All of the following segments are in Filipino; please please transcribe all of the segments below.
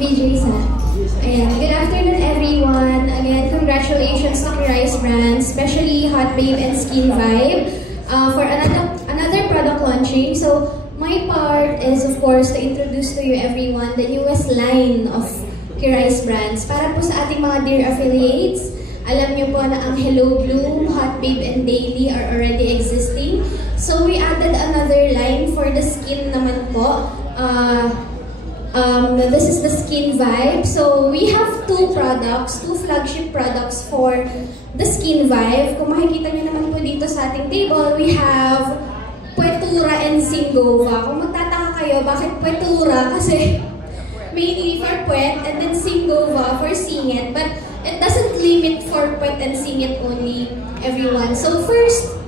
Jason. Ayan, good afternoon everyone. Again, congratulations to Rice Brands, especially Hot Babe and Skin Vibe for another product launching. So, my part is of course to introduce to you everyone the newest line of Rice Brands. Para po sa ating mga dear affiliates, alam niyo po na ang Hello Bloom, Hot Babe and Daily are already existing. So, we added another line for the skin naman po. This is the Skin Vibe. So, we have two flagship products for the Skin Vibe. Kung makikita nyo naman po dito sa ating table, we have Puetura and Singova. Kung magtataka kayo, bakit Puetura? Kasi mainly for Puet and then Singova for Singit. But it doesn't limit for Puet and Singit only, everyone. So, first,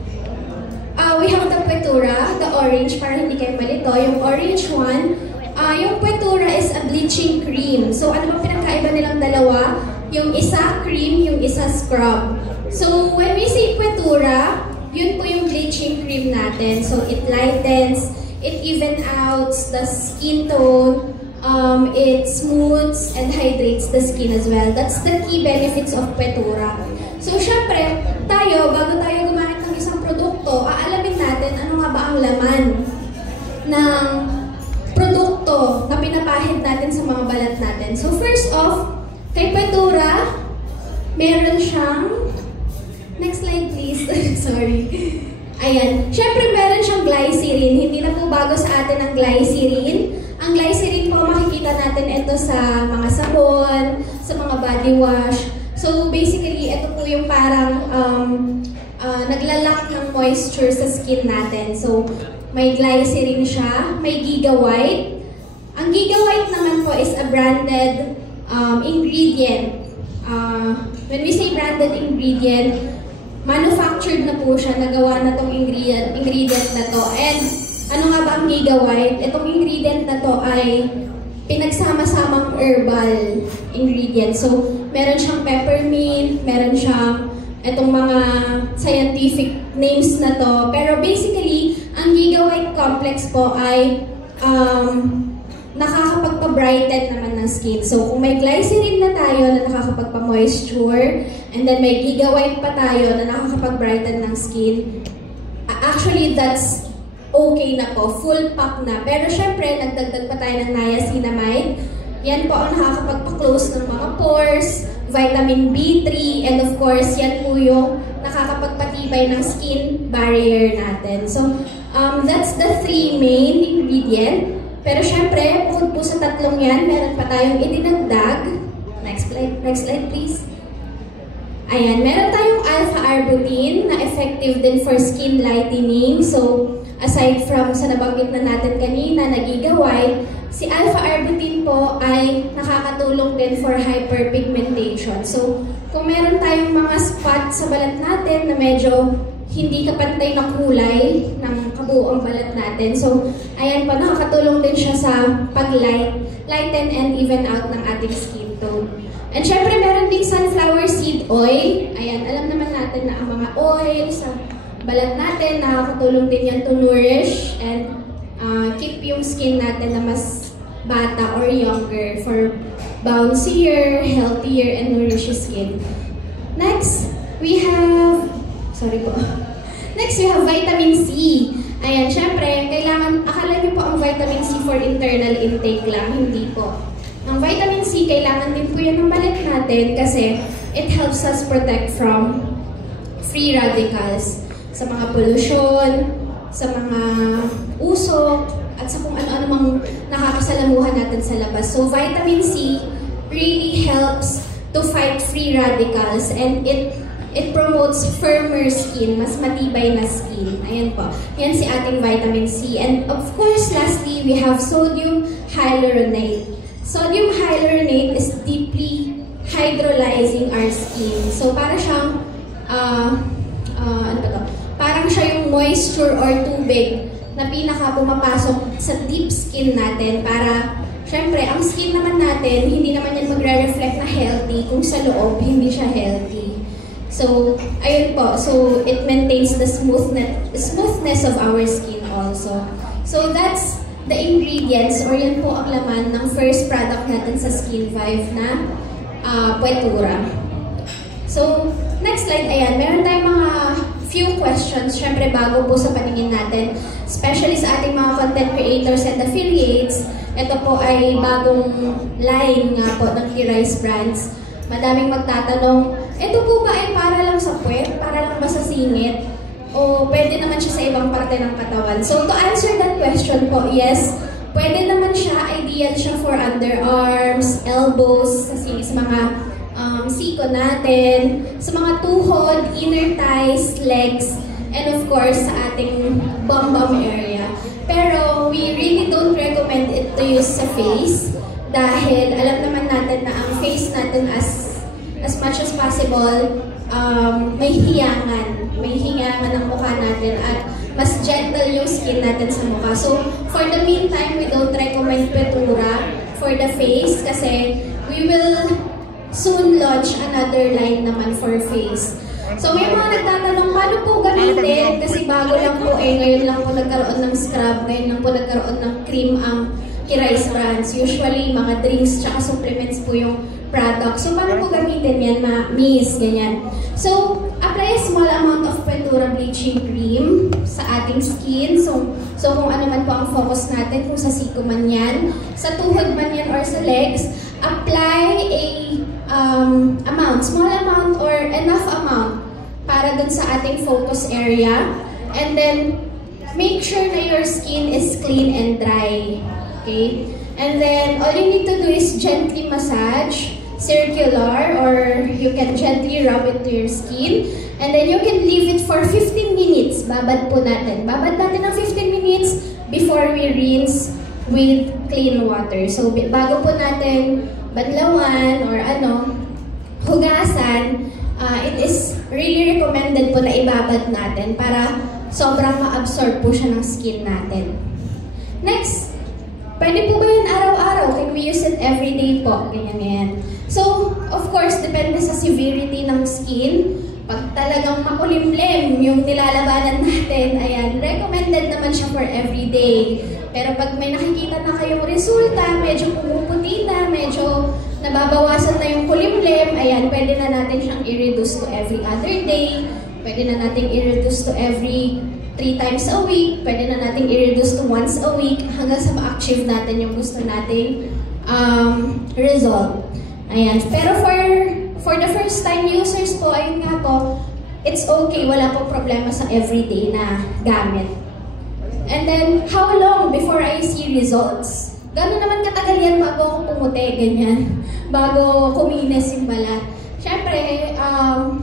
we have the Puetura, the orange, para hindi kayo malito. Yung orange one, yung Puetura is a bleaching cream. So, ano bang pinagkaiba nilang dalawa? Yung isa cream, yung isa scrub. So, when we say Puetura, yun po yung bleaching cream natin. So, it lightens, it even outs the skin tone, it smooths and hydrates the skin as well. That's the key benefits of Puetura. So, syempre, bago tayo gumamit ng isang produkto, aalamin natin ano nga ba ang laman ng produkto na pinapahid natin sa mga balat natin. So first off, kay Puetura, meron siyang, next slide please, sorry. Ayan, syempre meron siyang glycerin. Hindi na po bago sa atin ang glycerin. Ang glycerin po, makikita natin ito sa mga sabon, sa mga body wash. So basically, ito po yung parang naglalak ng moisture sa skin natin. So, may glycerin siya, may Giga White. Ang Giga White naman po is a branded ingredient. When we say branded ingredient, manufactured na po siya, nagawa na tong ingredient na to. And ano nga ba ang Giga White? Itong ingredient na to ay pinagsama-samang herbal ingredient. So, meron siyang peppermint, meron siyang itong mga scientific names na to. Pero basically, ang Giga White Complex po ay nakakapagpa-brighten naman ng skin. So, kung may glycerin na tayo na nakakapagpa-moisture, and then may Giga White pa tayo na nakakapag-brighten ng skin, actually, that's okay na po. Full pack na. Pero syempre, nagdagdag pa tayo ng niacinamide. Yan po ang nakakapagpa-close ng mga pores, vitamin B3, and of course, yan po yung nakakapagpatibay ng skin barrier natin. So, that's the three main ingredient. Pero syempre, bukod po sa tatlong yan, meron pa tayong idinagdag. Next slide please. Ayan, meron tayong alpha-arbutin na effective din for skin lightening. So, aside from sa nabanggit na natin kanina na Giga White, si alpha-arbutin po ay nakakatulong din for hyperpigmentation. So, kung meron tayong mga spot sa balat natin na medyo hindi kapantay na kulay ng kabuoang balat natin. So, ayan po, nakakatulong din siya sa pag-lighten and even out ng ating skin tone. And syempre, meron ding sunflower seed oil. Ayan, alam naman natin na ang mga oil sa balat natin, nakakatulong din yan to nourish and keep yung skin natin na mas bata or younger for bouncier, healthier, and nourishes skin. Next, we have vitamin C. Ayan, syempre, akala niyo po ang vitamin C for internal intake lang, hindi po. Ang vitamin C, kailangan din po yan ng balat natin kasi it helps us protect from free radicals sa mga pollution, sa mga usok, at sa kung ano-ano mang nakakasalamuhan natin sa labas. So, vitamin C really helps to fight free radicals and it promotes firmer skin, mas matibay na skin. Ayan po. Yan si ating vitamin C. And of course, lastly, we have sodium hyaluronate. Sodium hyaluronate is deeply hydrolyzing our skin. So, para siyang, parang siya yung moisture or tubig na pinaka pumapasok sa deep skin natin para, syempre, ang skin naman natin, hindi naman yan magre-reflect na healthy kung sa loob hindi siya healthy. So, ayun po. So, it maintains the smoothness of our skin also. So, that's the ingredients or yan po ang laman ng first product natin sa skin. Skin Vive na Puetura. So, next slide, ayan, meron tayong mga few questions, syempre bago po sa paningin natin, especially sa ating mga content creators and affiliates. Ito po ay bagong line nga po ng K-Rice Brands. Madaming magtatanong, ito po ba ay para lang sa puwet? Para lang ba sa singit? O pwede naman siya sa ibang parte ng katawan? So to answer that question po, yes, pwede naman siya, ideal siya for underarms, elbows, sa mga siko natin, sa mga tuhod, inner thighs, legs, and of course sa ating bum area. Pero we really don't recommend it to use sa face dahil alam naman natin na ang face natin as much as possible may hiyangan ng mukha natin at mas gentle yung skin natin sa mukha. So for the meantime, we don't recommend Puetura for the face kasi we will soon launch another line naman for face. So may mga nagtatanong, paano po gamitin? Kasi bago lang po ngayon lang po nagkaroon ng scrub, ngayon lang po nagkaroon ng cream ang K-Rice Brands. Usually, mga drinks tsaka supplements po yung product. So paano po gamitin yan, miss, ganyan. So, apply a small amount of Puetura bleaching cream sa ating skin. So kung ano man po ang focus natin, kung sa siko man yan, sa tuhod man yan or sa legs, apply a small amount or enough amount para dun sa ating focus area. And then, make sure na your skin is clean and dry. Okay? And then, all you need to do is gently massage, circular, or you can gently rub it to your skin. And then, you can leave it for 15 minutes. Babad po natin. Babad natin ng 15 minutes before we rinse with clean water. So, bago po natin banlawan or hugasan, it is really recommended po na ibabad natin para sobrang ma-absorb po siya ng skin natin. Next, pwede po ba yun araw-araw? Can we use it every day po? Ganyan. So, of course, depende sa severity ng skin. Pag talagang makulimlim yung nilalabanan natin, ayan, recommended naman siya for every day. Pero pag may nakikita na kayong resulta, medyo pumuputi na, medyo nababawasan na yung kulimlim, ayan, pwede na natin siyang i-reduce to every other day, pwede na natin i-reduce to every 3 times a week, pwede na natin i-reduce to once a week, hanggang sa ma-achieve natin yung gusto nating result. Ayan, pero for the first time users po, ayun nga po, it's okay, wala po problema sa everyday na gamit. And then, how long before I see results? Gano'n naman katagal yan bago ako pumuti, ganyan. Bago kuminis yung balat. Siyempre,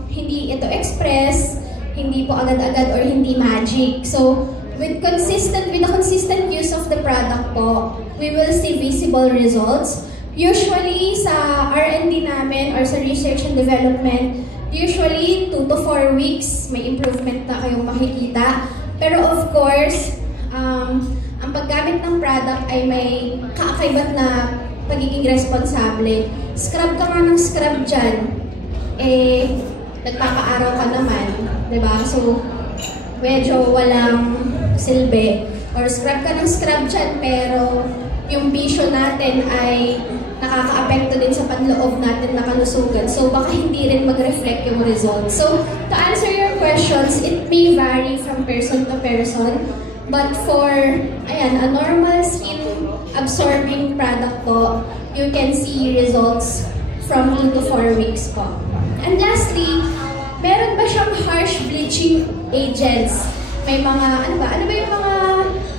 hindi ito express, hindi po agad-agad or hindi magic. So, with the consistent use of the product po, we will see visible results. Usually, sa R&D namin or sa research and development, usually 2 to 4 weeks, may improvement na kayong makikita. Pero of course, ang paggamit ng product ay may kaakaibat na pagiging responsable. Scrub ka nga ng scrub dyan, nagpapaaraw ka naman, diba? So, medyo walang silbi. Or scrub ka ng scrub dyan, pero yung vision natin ay nakaka-apekto din sa panloob natin na kalusugan. So, baka hindi rin mag-reflect yung results. So, to answer your questions, it may vary from person to person. But for, ayan, a normal skin-absorbing product po, you can see results from 2 to 4 weeks po. And lastly, meron ba siyang harsh bleaching agents? May mga, ano ba yung mga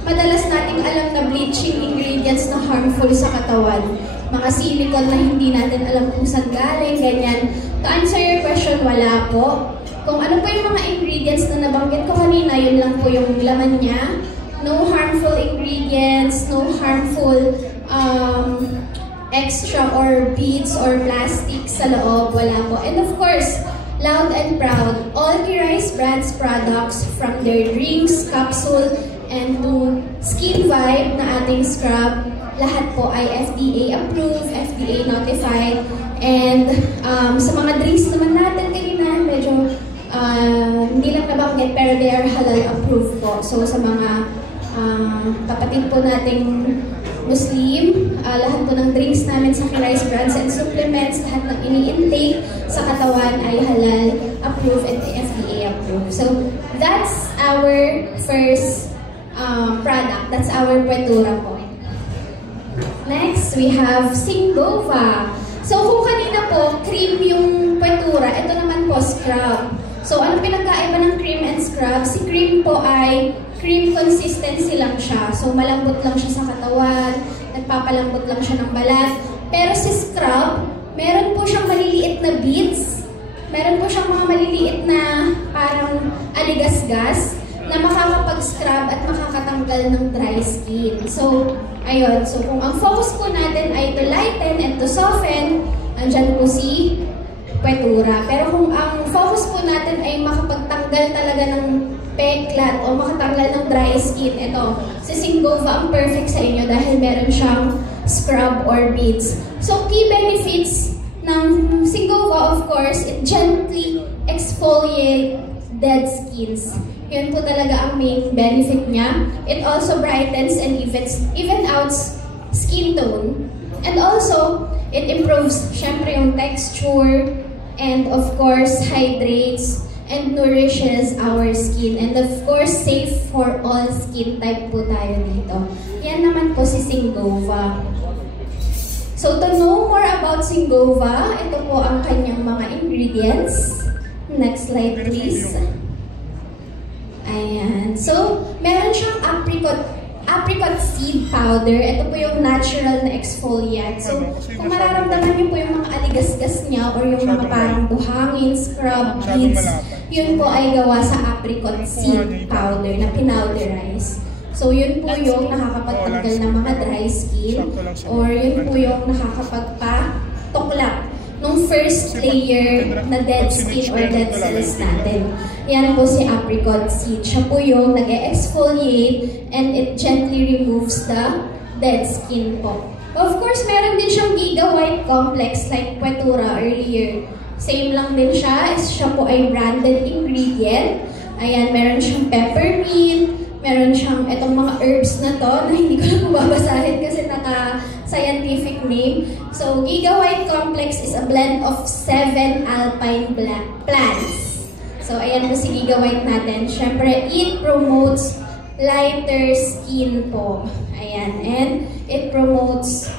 madalas nating alam na bleaching ingredients na harmful sa katawan? Mga silicone na hindi natin alam kung saan galing, ganyan. To answer your question, wala po. Kung ano po yung mga ingredients na nabanggit ko kanina, yun lang po yung laman niya. No harmful ingredients, no harmful extra or beads or plastics sa loob, wala po. And of course, loud and proud, all K-Rice Brands products from their drinks, capsule, and to Skin Vive na ating scrub, lahat po ay FDA approved, FDA notified, and sa mga drinks naman natin kanina, medyo hindi lang nabanggit, pero they are halal approved po. So sa mga kapatid po nating Muslim. Lahat po ng drinks namin sa Rice Brands and Supplements, lahat ng ini-intake sa katawan ay halal approved and FDA approved. So, that's our first product. That's our Pwetura po. Next, we have Singova. So, kung kanina po, cream yung Pwetura, ito naman po, scrub. So, ano pinagkaiba ng cream and scrub? Si cream po ay cream consistency lang siya. So, malambot lang siya sa katawan, nagpapalambot lang siya ng balat. Pero si scrub, meron po siyang maliliit na beads, meron po siyang mga maliliit na parang aligasgas na makakapag-scrub at makakatanggal ng dry skin. So, ayun. So, kung ang focus po natin ay to lighten and to soften, andyan po si Pwetura. Pero kung ang focus po natin ay makapagtanggal talaga ng peklat o makatanggal ng dry skin, ito, si Singova ang perfect sa inyo dahil meron siyang scrub or beads. So, key benefits ng Singova, of course, it gently exfoliates dead skins. Yun po talaga ang main benefit niya. It also brightens and even out skin tone. And also, it improves, syempre, yung texture, and of course, hydrates and nourishes our skin. And of course, safe for all skin type po tayo dito. Yan naman po si Singova. So, to know more about Singova, ito po ang kanyang mga ingredients. Next slide, please. Ayan. So, meron siyang apricot seed powder. Ito po yung natural na exfoliant. So, kung mararamdaman niyo po yung mga aligasgas niya or yung mga parang buhangin, scrub, beads, yun po ay gawa sa apricot seed powder na pinowderize. So, yun po yung nakakapagtanggal ng mga dry skin or yun po yung nakakapagpa-tuklap nung first layer na dead skin or dead cells natin. Yan po si apricot seed. Siya po yung nag-exfoliate and it gently removes the dead skin po. Of course, meron din siyang Giga White Complex like Pwetura earlier. Same lang din siya. Siya po ay branded ingredient. Ayan, meron siyang peppermint, meron siyang itong mga herbs na to na hindi ko na mababasahin kasi naka-scientific name. So, Giga White Complex is a blend of 7 alpine plants. So, ayan po si Giga White natin. Siyempre, it promotes lighter skin po. Ayan. And it promotes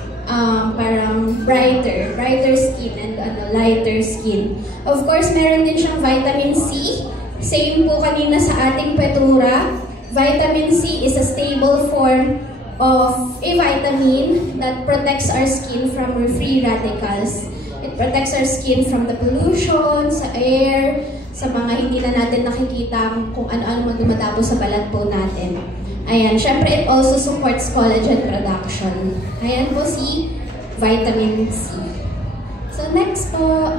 parang brighter skin and lighter skin. Of course, meron din siyang vitamin C. Same po kanina sa ating Pwetura. Vitamin C is a stable form of a vitamin that protects our skin from free radicals. It protects our skin from the pollution, sa air, sa mga hindi na natin nakikita kung ano-ano magdumadabo sa balat po natin. Ayan, syempre it also supports collagen production. Ayan po si vitamin C. So next po,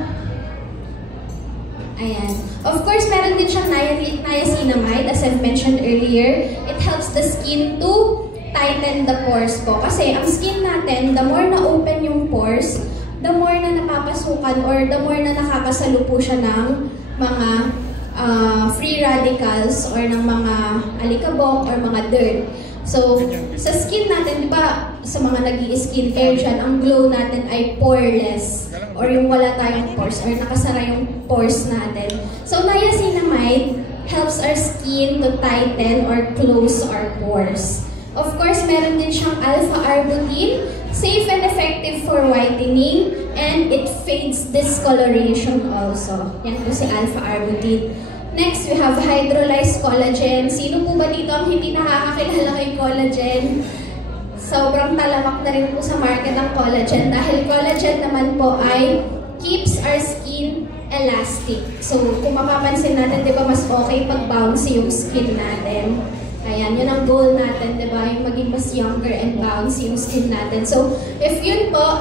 ayan. Of course, meron din siyang niacinamide, as I've mentioned earlier. It helps the skin to tighten the pores po. Kasi ang skin natin, the more na open yung pores, the more na napapasukan or the more na nakakasalo po siya ng mga free radicals or ng mga alikabok or mga dirt. So, sa skin natin, di ba, sa mga nag-i-skincare dyan, ang glow natin ay poreless or yung wala tayong pores or nakasara yung pores natin. So, niacinamide helps our skin to tighten or close our pores. Of course, meron din siyang alpha-arbutin, safe and effective for whitening, and it fades discoloration also. Yan po si alpha-arbutin. Next, we have hydrolyzed collagen. Sino po ba dito ang hindi nakakakilala kay collagen? Sobrang talamak na rin po sa market ang collagen dahil collagen naman po ay keeps our skin elastic. So, kung mapapansin natin, di ba, mas okay pag bouncy yung skin natin. Ayan, yun ang goal natin, di ba? Yung maging mas younger and bouncy yung skin natin. So, if yun po,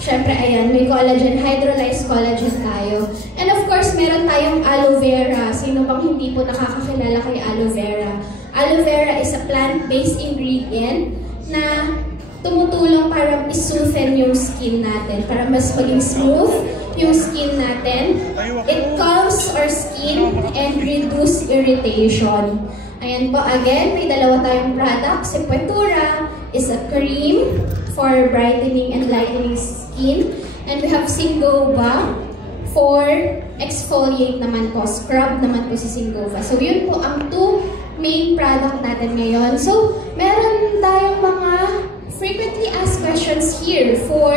syempre, ayan, may collagen, hydrolyzed collagen tayo. And of course, meron tayong aloe vera. Sino bang hindi po nakakakilala kay aloe vera? Aloe vera is a plant-based ingredient na tumutulong para isoothen yung skin natin, para mas maging smooth yung skin natin. It calms our skin and reduce irritation. Ayan po, again, may dalawa tayong product, si Pwetura is a cream for brightening and lightening skin. And we have Singova for exfoliate naman po, scrub naman po si Singova. So yun po ang two main product natin ngayon. So meron tayong mga frequently asked questions here for